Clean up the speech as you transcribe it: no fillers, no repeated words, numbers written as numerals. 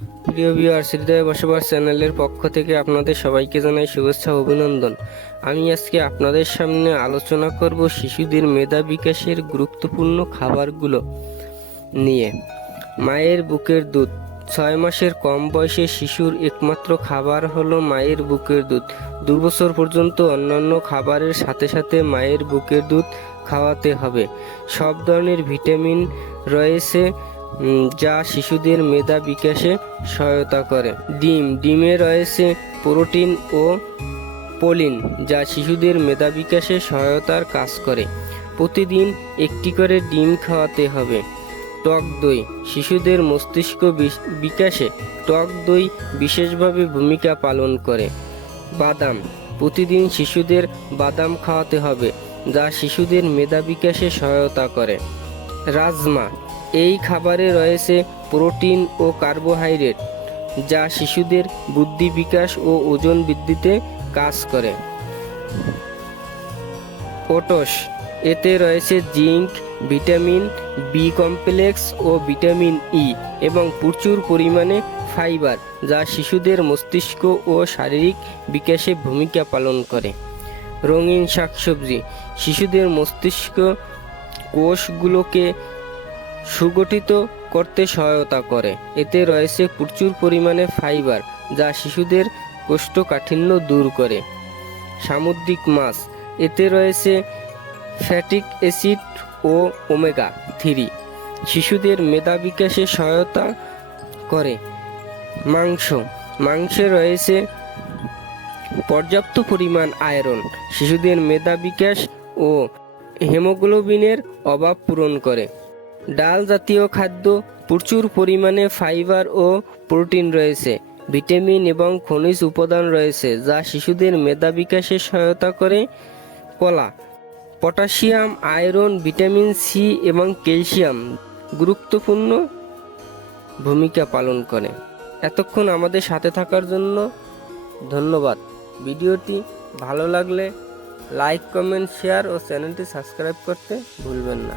প্রিয় ভিউয়ার্স, হৃদয়ে বসবাস চ্যানেলের পক্ষ থেকে আপনাদের সবাইকে জানাই শুভেচ্ছা ও অভিনন্দন। আমি আজকে আপনাদের সামনে আলোচনা করব শিশুদের মেধা বিকাশের গুরুত্বপূর্ণ খাবারগুলো নিয়ে। মায়ের বুকের দুধ। 6 মাসের কম বয়সের শিশুর একমাত্র খাবার হলো মায়ের বুকের দুধ। 2 বছর পর্যন্ত অন্যান্য খাবারের সাথে সাথে মায়ের বুকের দুধ খাওয়াতে হবে। সব ধরনের ভিটামিন রয়েছে যা শিশুদের মেধা বিকাশে সহায়তা করে। ডিমে রয়েছে প্রোটিন ও প্রোলিন যা শিশুদের মেধা বিকাশে সহায়তার কাজ করে। প্রতিদিন একটি করে ডিম খাওয়াতে হবে। টক দই। শিশুদের মস্তিষ্ক বিকাশে টক দই বিশেষভাবে ভূমিকা পালন করে। বাদাম। প্রতিদিন শিশুদের বাদাম খাওয়াতে হবে যা শিশুদের মেধা বিকাশে সহায়তা করে। রাজমা। এই খাবারে রয়েছে প্রোটিন ও কার্বোহাইড্রেট যা শিশুদের বুদ্ধি বিকাশ ও ওজন বৃদ্ধিতে কাজ করে। ওটস। এতে রয়েছে জিঙ্ক, ভিটামিন বি কমপ্লেক্স ও ভিটামিন ই এবং প্রচুর পরিমাণে ফাইবার যা শিশুদের মস্তিষ্ক ও শারীরিক বিকাশে ভূমিকা পালন করে। রঙিন শাকসবজি। শিশুদের মস্তিষ্ক কোষগুলোকে সুগঠিত করতে সহায়তা করে। এতে রয়েছে প্রচুর পরিমাণে ফাইবার যা শিশুদের কোষ্ঠকাঠিন্য দূর করে। সামুদ্রিক মাছ। এতে রয়েছে ফ্যাটিক অ্যাসিড ও ওমেগা 3 শিশুদের মেধা বিকাশে সহায়তা করে। মাংসে রয়েছে পর্যাপ্ত পরিমাণ আয়রন শিশুদের মেধা বিকাশ ও হিমোগ্লোবিনের অভাব পূরণ করে। ডাল জাতীয় খাদ্য। প্রচুর পরিমাণে ফাইবার ও প্রোটিন রয়েছে। ভিটামিন এবং খনিজ উপাদান রয়েছে যা শিশুদের মেধা বিকাশে সহায়তা করে। কলা। পটাশিয়াম, আয়রন, ভিটামিন সি এবং ক্যালসিয়াম গুরুত্বপূর্ণ ভূমিকা পালন করে। এতক্ষণ আমাদের সাথে থাকার জন্য ধন্যবাদ। ভিডিওটি ভালো লাগলে লাইক, কমেন্ট, শেয়ার ও চ্যানেলটি সাবস্ক্রাইব করতে ভুলবেন না।